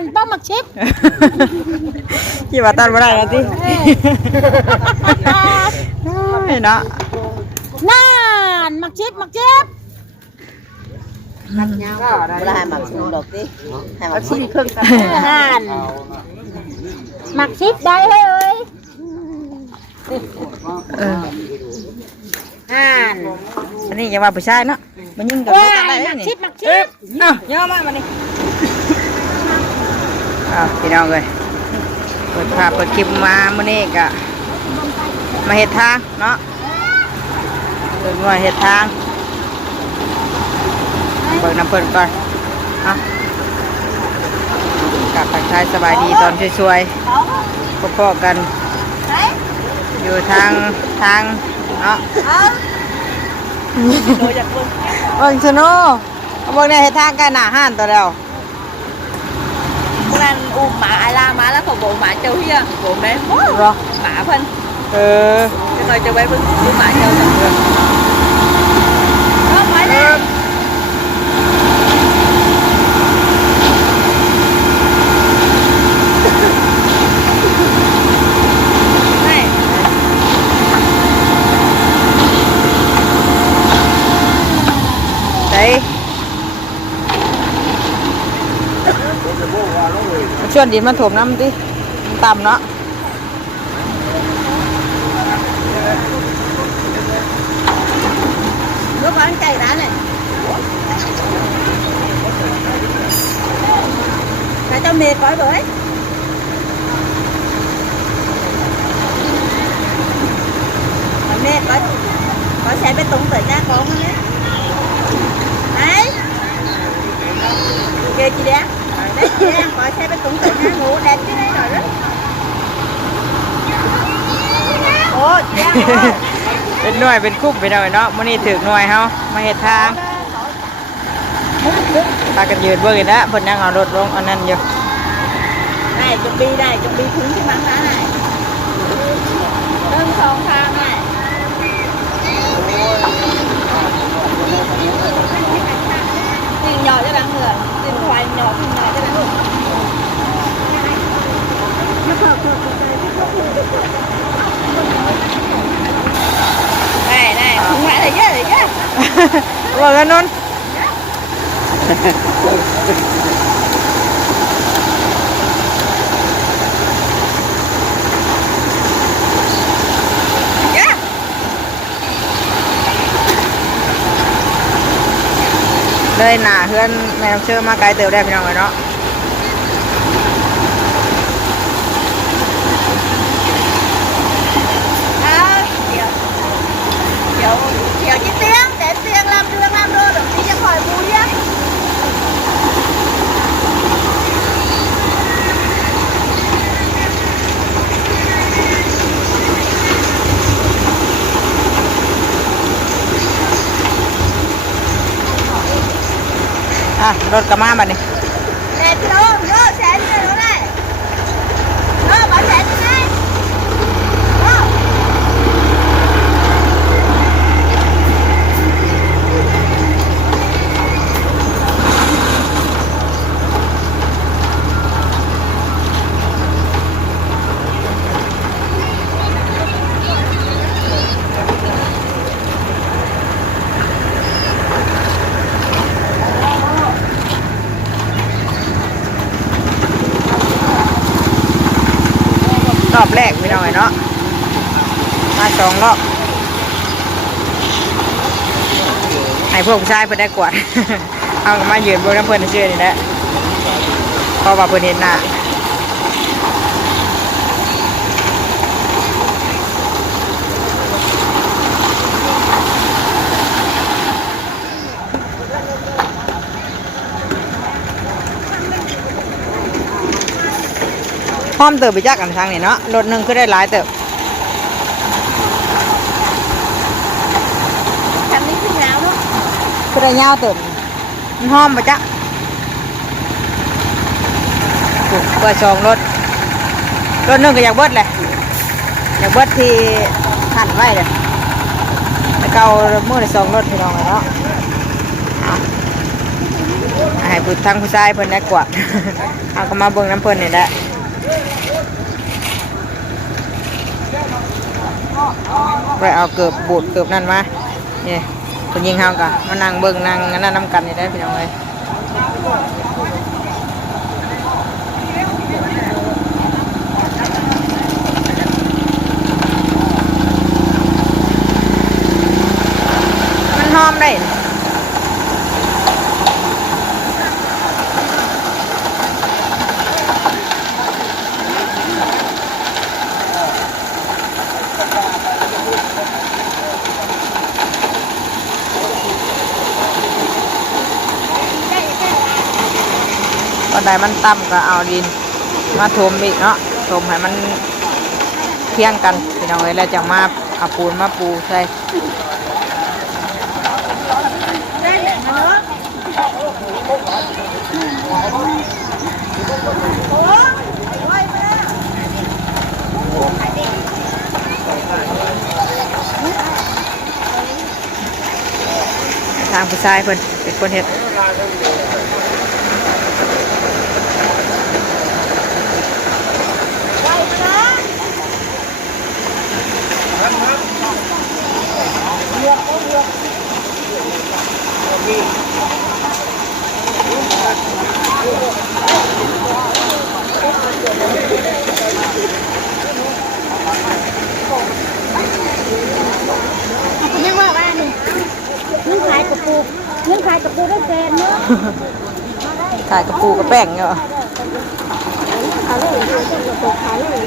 นป้ามักชิด กี่บาทตันบ่ได้แล้วติเนาะน่านมักชิดมักชิด มัดยาวเวลาให้หมักสูงดอกดิให้หมักสูงครึ่ง น่านมักชิดได้เฮ้ย น่าน อันนี้อย่าว่าผู้ชายเนาะมันยิ่งกับ ว้า ได้ มัก นี่ ชิดมักชิด ย่อมานี่พี่น้องเลยเปิดภาพเปิดคลิปมามื้อนี้ก็มาเฮ็ดทางเนาะเดินมาเฮ็ดทางเบิกน้ำเพิ่นก่อนกับทักทายสบายดีตอนช่วยๆพบกันอยู่ทางเนาะเบิ่งชโนเบิ่งในเฮ็ดทางใกล้หน้าห้านตัวแล้ว นั่นอุ้มหมาai la máแล้วของbộ mã châu hiên bộ đấy เหรอ mã phân cái này cho bé phân mã châu thật đó phải đi này đấy ชวนดินมาถมน้ำดิต่ำเนาะ nước bán cay đá này cái cho mệt gói với mệt có xe bê tông tới ra có không đấy đấy kìa chị đen đấy chị đen có xe bê tông tới ra ngủ đẹp chứ đấy rồi đó ôi chị đen ơi เป็นหน่วยเป็นคุ้มไปหน่อยเนาะมื้อนี้ถึงหน่วยเฮามาเฮ็ดทางพากันยืนเบิ่งนะเพิ่นยังเอารถลงอันนั้นอยู่ này chuẩn bị thúng cái máng đá này đơn song thang này nhìn nhỏ cho đáng người nhìn hoài nhỏ nhìn nhỏ cho đáng người này không phải là chết rồi chứ ว่ากันนน เลยหน้าเพื่อนแม่น้ำเชื่อมาไกลเติบได้พี่น้องเลยเนาะ kiểu như tiếng đến tiếng làm đưa được đi ra khỏi bùi nháรถกระมาบัดนี้ đẹp luôn vô xén như nó này vô bảo xén như này vô รอบแรกพี่น้องเลยเนาะมา2 รอบให้พวกผู้ชายเพิ่นได้กวาด เอามายืนบนน้ำเพิ่นเชื่อนี่แหละเพราะว่าเพิ่นเห็นหน้าพร้อมเติบไปจักกันทางนี่เนาะรถหนึ่งคือได้หลายเติบ thằng đi thế nào đó คือได้ยาวเติบมันหอมไปจักเปิด2 รถหนึ่งก็อยากเบิดเลยอยากเบิดที่หั่นไว้เลยแล้วก็เอามือละ2 รถพี่น้องเลยเนาะ ให้ผู้ทั้งผู้ชายเพิ่นได้กวาด เอาก็มาเบิ่งน้ำเพิ่นนี่แหละไปเอาเกือบบูดเกือบนั่นมานี่คนยิงเฮากะมานั่งเบิ่งนั่งนั่นน้ำกันนี่ได้พี่น้องเลยมันหอมได้ก็ได้มันต่ำก็เอาดินมาถมอีกเนาะถมให้มันเพียงกันพี่น้องเลยแล้วจะมาเอาปูนมาปูใส่ทางผู้ชายเพิ่นเป็นคนเฮ็ดคุณยังว่านี่นึ่งขายกระปูนึ่งขายกระปูได้แฟนเนาะ ถ่ายกระปูกระแป้งเนาะ ขายเลยขายเลย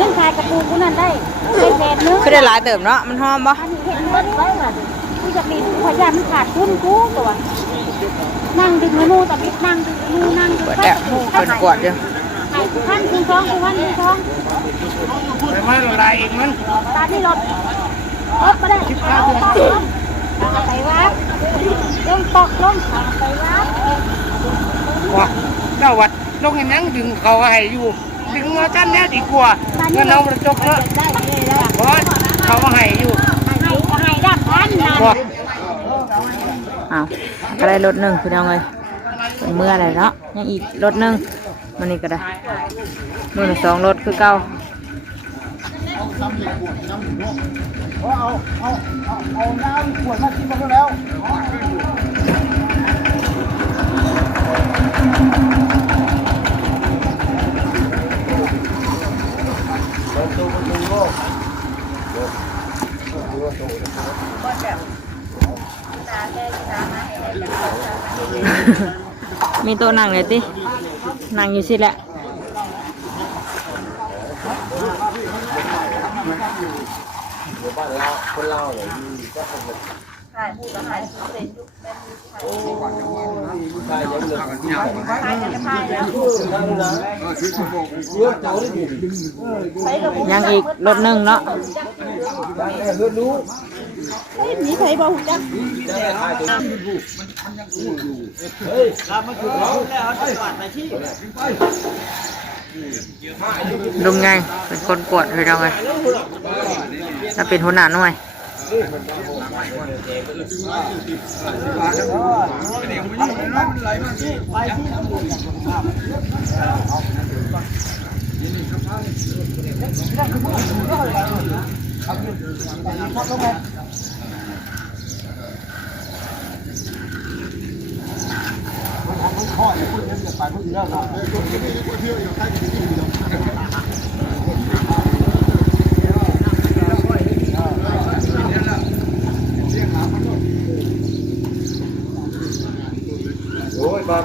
นึ่งขายกระปูกูนั่นได้แฟนเนาะ คือได้หลายเติมเนาะมันหอมบ่ อันนี้เห็นเบิ้ลไว้ว่ากูจะมีพยายามขาดทุนกูตัวนั่งดึงเมนูแต่บิดนั่งดึงเมนูนั่งดึง เปิดแอบเปิดกวดอยู่ ท่านคือท้องคือวันคือท้องไปมาอะไรอีกมันตาที่รถไปได้ไปวัดลงตกลงไปวัด ว้าเจ้าวัดลงอย่างนั้นดึงเขาให้อยู่ดึงมาชั้นนี้ดีกว่าเงินเราจบแล้วเพราะเขาให้อยู่ ให้ดับพันนะ อ้าวก็ได้รถหนึ่งคือเอาไงเป็นเมื่ออะไรเนาะยังอีกรถหนึ่งมันนี่ก็ได้มือละสองรถคือเก่า เอาน้ำขวดมากินมาแล้ว มีโต๊ะนั่งเลยตินั่งอยู่สิแหละยังอีกรถหนึ่งเนาะ นี่ใครบอกจ้ะ ลุงไงเป็นคนกวดเลยเราไงถ้าเป็นหัวหน้าหน่วย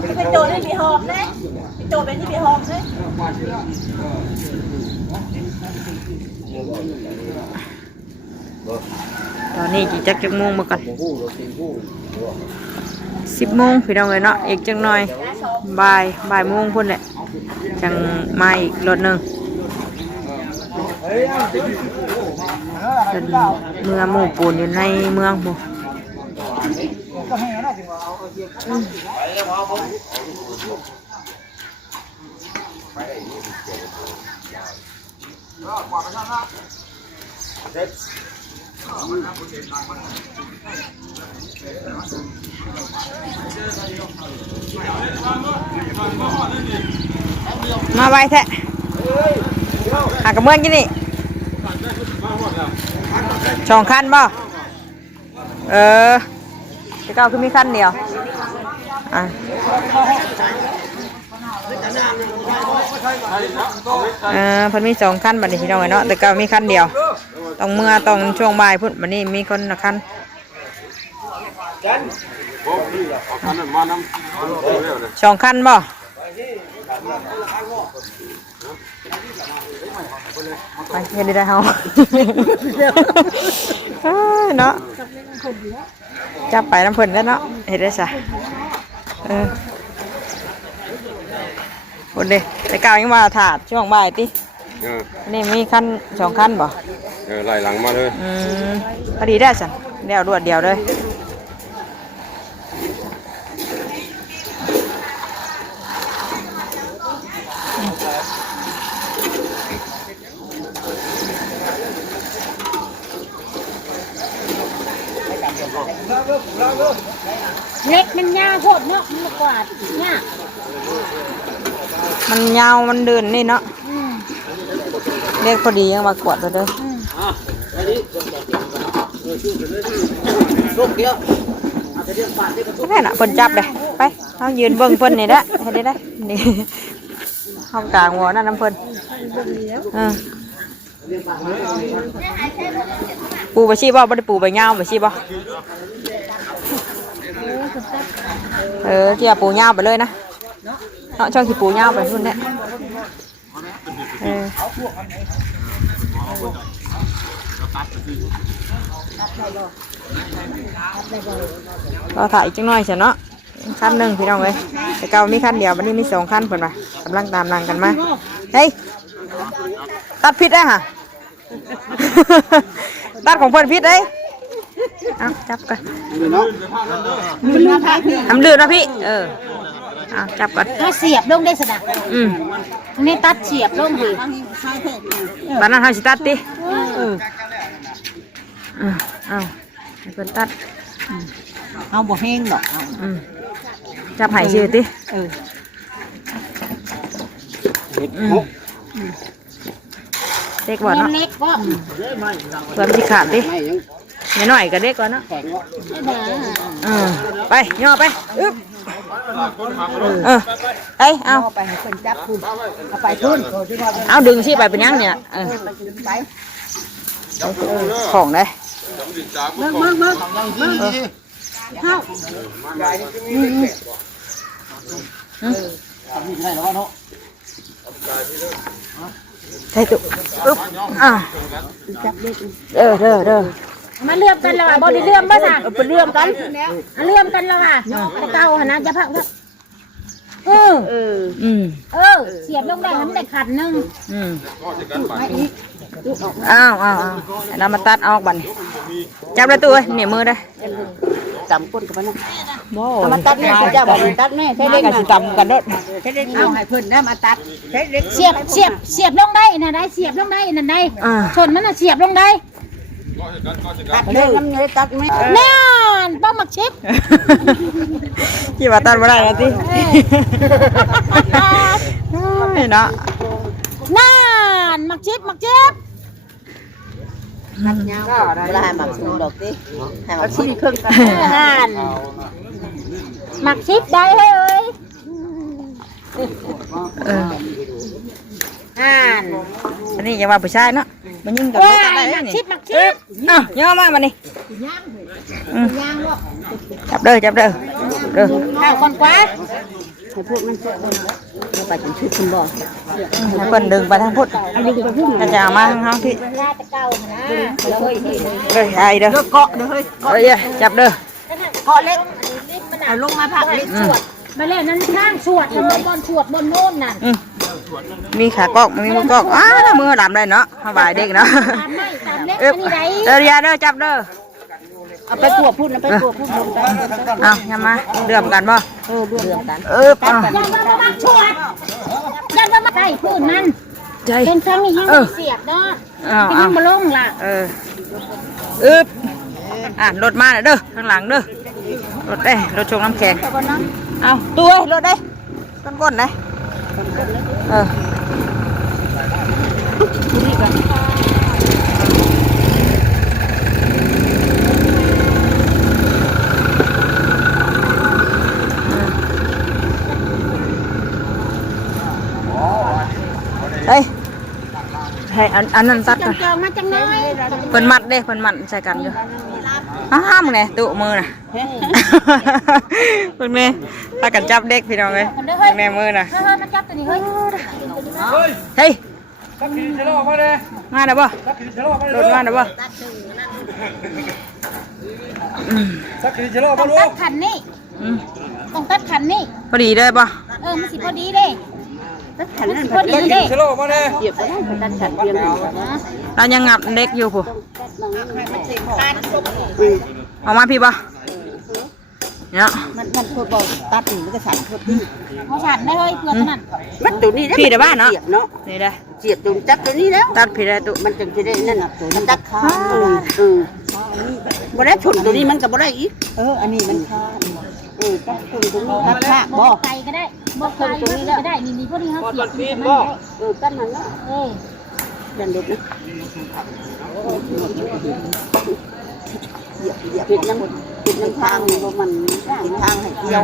เป็นโจได้มีหอมเลยเป็นโจเป็นที่มีหอมเลย ตอนนี้กี่จักโมงมาก่อน10 โมงพี่น้องเลยเนาะอีกจังหน่อยบ่ายโมงพุ่นแหละจังมาอีกรถหนึ่งเป็นเมืองหมู่ปูนอยู่ในเมืองบ่ เ มาไวแท้หากระเบื้องกี่นี่สองคันบ่จะเก้าคือมีคันเดียวอ่ะเพิ่นมีสองคันบัดนี้พี่น้องเนาะแต่เก้ามีคันเดียวต้องเมื่อต้องช่วงบ่ายพุ่นบัดนี้มีคนละคันสองคันบ่ไปเฮ็ดได้เฮาเนาะจับไปน้ำเพิ่นแล้วเนาะเฮ็ดได้ซะคนเด้แต่เก่ายังมาถาดช่วงบ่ายตินี่มีคันสองคันบ่ไล่หลังมาเลยพอดีได้สั่นเดียวรวดเดียวเลยเล็กมันยาวโคตรเนาะมันกวาดเนี่ยมันยาวมันเดินนี่เนาะเล็กพอดียังมากวาดเลยแค่น่ะเพิ่นจับเลยไปเขายืนเบิ่งเพิ่นนี่แหละให้ได้นี่ห้องกลางหัวนั่นน้ำเพิ่นปูไปชี้บ่ไม่ได้ปูไปเงาไปชี้บ่ที่ปูเงาไปเลยนะเนาะช่องที่ปูเงาไปรุ่นนี้เราถ่ายอีกจังหน่อยเสียเนาะคันหนึ่งพี่น้องเลยแต่เก่ามีคันเดียววันนี้มีสองคันเพิ่นว่ากำลังตามนางกันมาเฮ้ยตัดผิดได้ฮะ ตัดของเพิ่นผิดได้เอาจับกันทำลื่นนะพี่เอาจับก่อนถ้าเสียบลงได้สนะนี่ตัดเสียบลงดิตอนนั้นเขาสิตัดดิเอาให้เพิ่นตัดเอาบ่แห้งหรอกจับไห้ชื่อติเด็กบ่เนาะเล็กบ่เพิ่มสิขาดดิไม่น้อยก็เด็กกว่าเนาะไปย่อไปอึ๊บเอาไปให้คนจับคุณเอาไปทุนเอาดึงสิไปเป็นยังเนี่ยของเลยมึงเข้าใช่ตุ๊อึ๊บเด้อมาเลื่อมกันแล้วบ่ได้เลื่อมบ่สั่งเป็นเลื่อมกันเลื่อมกันแล้วอ่ะแต่เก่าหนะจะพักเสียบลงได้ทำได้ขัดนึงเอาแล้วมาตัดออกบันจับเลยตัวเหนี่ยมือได้จำก้นกับมันนะมาตัดแม่จะบอกตัดแม่ใช้เล็กกันสิจำกันด้วยใช้เล็กเอาให้เพิ่นนะมาตัดใช้เล็กเสียบลงได้น่ะได้เสียบลงได้นั่นได้ชนมันน่ะเสียบลงได้ตัดเลยน้ำเนื้อตัดไหมนั่นป้าหมักชิปกี่ว่าตัดมาได้แล้วสิเนาะนั่นหมักชิปตัดยาวก็ได้หมักชิมดอกดิหมักชิมเครื่องกันนั่นหมักชิปได้เฮ้ยอันนี้ยังว่าผู้ชายเนาะมันยิ่งกับผู้ชายได้หมักชิปย่อมาบันนี้จับเด้อข้าวคนกว่าให้พวกมันไปจนชุดคุณบอกให้เพิ่นดึงไปทางพุทธจะเอามาทางเฮาพี่ไอ้เด้อเกาะเด้อเฮ้ยจับเด้อเกาะเล็กเอาลงมาผักเล็กสวดมาเล่นนั้นข้างสวดบนสวดบนโน่นนั่นมีขากอกมีมือกอกมือดำเลยเนาะสบายเด็กเนาะเด้อจับเด้อเอาไปขวบพูดนะไปขวบพูดเอาอย่ามาเดือมกันบ่เดือมกันยันมาใส่พูดนั่นเป็นครั้งนี้ยังเสียบเนาะเป็นยังมาลงล่ะ อึบรถมาเด้อข้างหลังเด้อรถได้รถชงน้ำแข็งเอาตัวรถได้ก้นๆได้เฮ้ยให้อันนั้นตัดกัน เจอมาจังเลย เพิ่นมัดเด้เพิ่นมัดใส่กันอยู่ห้ามไงตุมือน่ะเพิ่นแม่ถ้ากันจับเด็กพี่น้องเอ้ยแม่มือน่ะ เฮ้ยมันจับตัวนี้เฮ้ย เฮ้ย สักทีจะรอมาเลย มาได้บ่ สักทีจะรอมาเล ร ย ถมาได้บ่ สักทีจะรอ ต้ มา อง ลู ตั ก ดขันนี่ต้องตัดขันนี่ พอดีได้บ่ มันสิพอดีเด้ตัดขันนั่นพอดี สักที เด้ จะรอมาเลย เหยียบก็ได้ตัดขันเพียง เรายังงับเด็กอยู่ผู้เอามาพี่บ่เนาะ มันโคตรบอกตัดนี่มันก็สั่นโคตรดี เขาฉันได้เฮ้ยเพื่อนนั่น มันตัวนี้ได้ พี่ได้บ้านเนาะ เสียบเนาะ นี่ได้ เสียบตัวจับตัวนี้แล้ว ตัดพี่ได้ตุ มันจึงจะได้นั่นน่ะตัวนี้ตัดขาบ่ได้ชนตัวนี้มันก็บ่ได้อีกอันนี้มันขาตัดตัวนี้ตัดขาบ่ ไก่ก็ได้บ่ไก่ก็ได้นี่พอดีเขาเสียบที่มัน ตัดมันเนาะ ดันดุนะเหยียบน้ำทางเพราะมันกินทางให้เที่ยว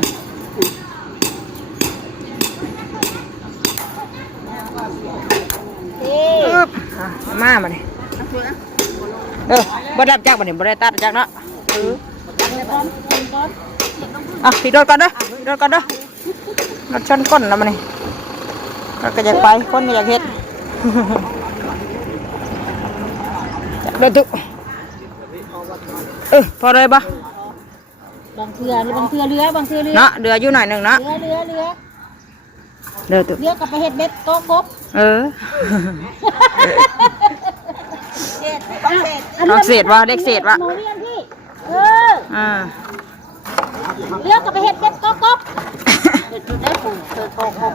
มาดิบ่รับจักบ่นี่บ่ได้ตัดจักเนาะพี่โดดก่อนเด้อพี่โดดก่อนเด้อรถชนก้นแล้วมันนี่เราก็อยากไปคนก็อยากเฮ็ดเดินตุพอเลยปะ บางเทือเรือ เนาะเดืออยู่หน่อยหนึ่งเนาะ เรือ เดือตุ เรือกับไปเฮ็ดเบ็ดโต๊ะกบ เอาเศษวะเด็กเศษวะ หนูเรียนพี่เรือกับไปเฮ็ดเบ็ดโต๊ะกบ จุดได้ผูกเธอโตหก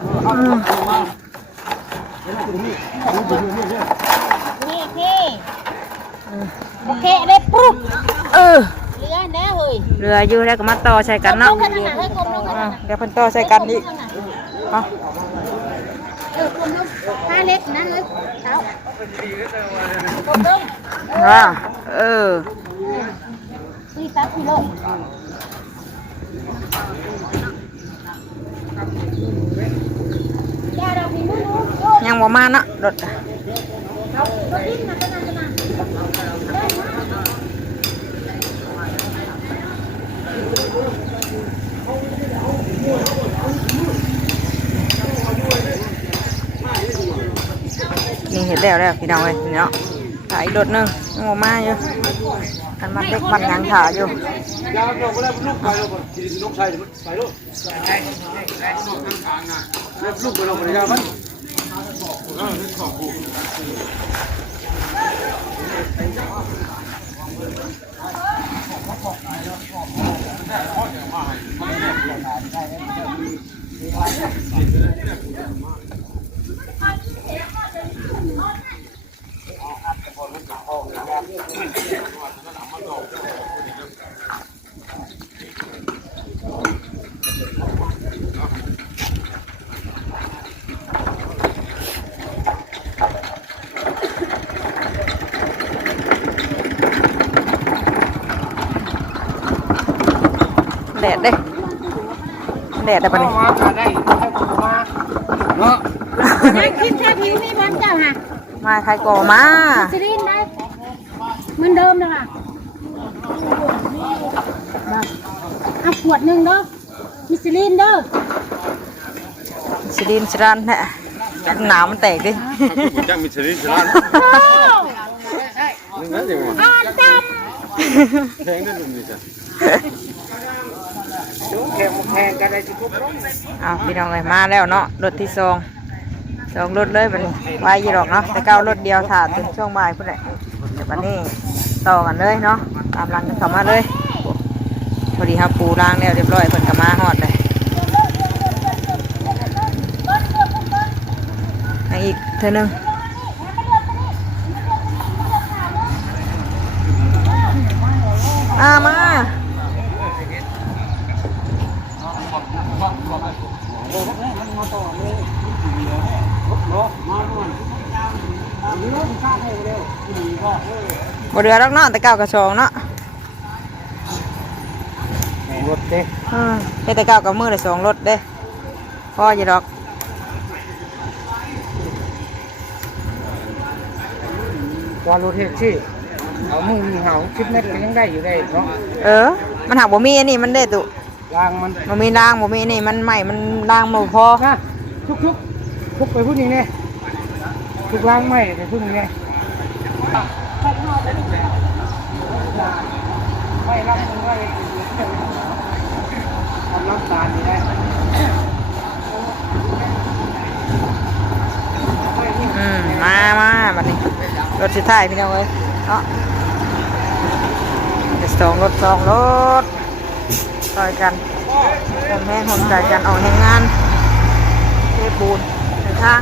โอเคได้ปุ๊บเรือแน่เฮ้ย เรืออยู่แล้วก็มาต่อใส่กันเนาะ ลงกันขนาดเฮ้ยกลมลงกัน เดี๋ยวเพิ่นต่อใส่กันอีกเอา กลมลงท่าเล็กนะเฮ้ยเท้ากลมลง พี่ตัดพี่เลยยาดอกมีมือรู้ ยังบ่มาเนาะรถ รถดิ้นนะขนาดนั้น นี่เห็นแล้วพี่น้องเอ้ยเนาะถ่ายรถนึงยังบ่มาอยู่กันมาเด็กมันยังถ่าอยู่แดดเด้แดดได้ปะเนี่ย มาได้มาเนาะ คิดแค่ผิวนี่บ้านเจ้าฮะ มาใครก่อมา ซิลินได้เหมือนเดิมเลยค่ะเอาขวดหนึ่งเด้อมิสลินเด้อ สิดินสรันแหละหนาวมันแตกดิ จังมีชนิดร้าน โอ้ นึงนั่นเองวะ อ่อนจ แพงได้ลุงนี่จ้ะ แพงกันได้สิคุบลง พี่น้องเลยมาแล้วเนาะรถที่สองรถเลยมันไว้ยี่หรอกเนาะแต่เก้ารถเดียวถ่าถึงช่วงบ่ายพุ่นแหละเดี๋ยววันนี้ต่อกันเลยเนาะตามรังกันเข้ามาเลยพอดีครับปูล้างแล้วเรียบร้อยเพิ่นก็มาฮอดเลยอีกเท่านึง มาบ่เดือดอกเนาะแต่เก่ากระชองเนาะ รถเด้ แต่เก่ากับมือละ2รถเด้พออยู่ดอก ตอนรถเฮ็ดที่เอามือเห่า10 เมตรก็ยังได้อยู่ได้เนาะ มันหักบ่มีอันนี้มันได้ตุ รางมัน บ่มีรางบ่มีอันนี้มันใหม่มันรางบ่พอ นะทุกไปพูดอย่างนี้ทุกรางไม่ไปพูดอย่างนี้ไม่รับมึงไม่ทำน้ำตาลอยู่ได้ มาบัดนี้รถสุดท้ายพี่น้องเอ้ยเนาะ2 รถ 2 รถต่อยกันคนแม่คนใจกันออกแห่งงานเทปูนในทาง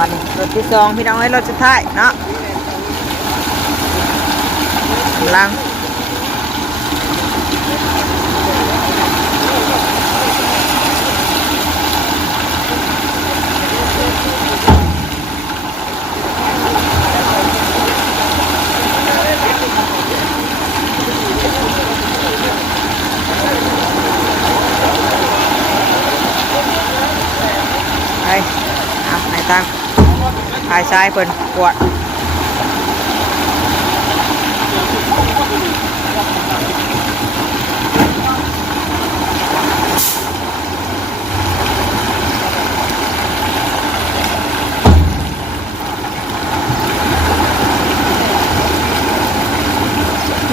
บัดนี้รถที่2พี่น้องเอ้ยรถสุดท้ายเนาะลังไปไหนตังถ่ายซ้ายเพิ่นปวด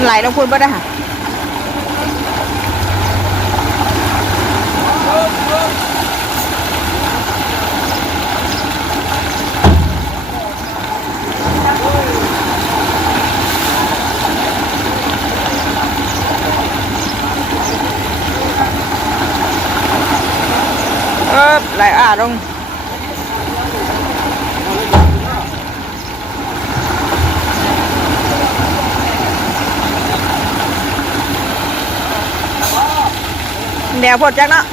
ไหลลงพูนบ่ได้ค่ะไหลลงเดี๋ยวพดจักเนาะ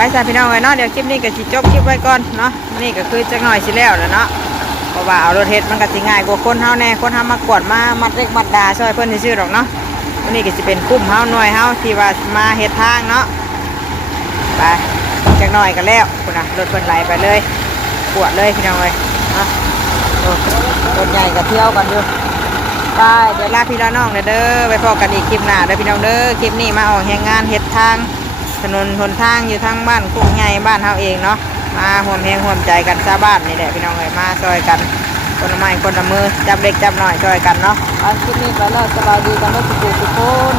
ไปสายพี่น้องเลยเนาะเดี๋ยวคลิปนี้ก็สิจบคลิปไว้ก่อนเนาะนี่ก็คือจะหน่อยสิแล้วแหละเนาะเพราะว่าเอารถเฮ็ดมันก็สิง่ายกว่าคนเฮาแน่คนเฮามากวดมามัดเล็กมัดดาช่วยเพิ่นซื่อๆหรอกเนาะวันนี้ก็สิเป็นกลุ่มเฮาหน่วยเฮาที่ว่ามาเฮ็ดทางเนาะไปจักหน่อยกันแล้วคุณน่ะรถเพิ่นไหลไปเลยปวดเลยพี่น้องเลยเนาะรถใหญ่ก็เที่ยวกันอยู่ไปเดี๋ยวลาพี่ลาน้องเด้อไปพบกันอีกคลิปหน้าเด้อพี่น้องเด้อคลิปนี้มาออกแห่งงานเฮ็ดทางถนนหนทางอยู่ทั้งบ้านคุกใหญ่บ้านเฮาเองเนาะมาห่วมแหงห่วมใจกันชาวบ้านนี่แหละพี่น้องเอ้ยมาช่วยกันคนละไม้คนละมือจับเล็กจับหน่อยช่วยกันเนาะเอาคลิปนี้ไปแล้วสบายดีกันทุกคน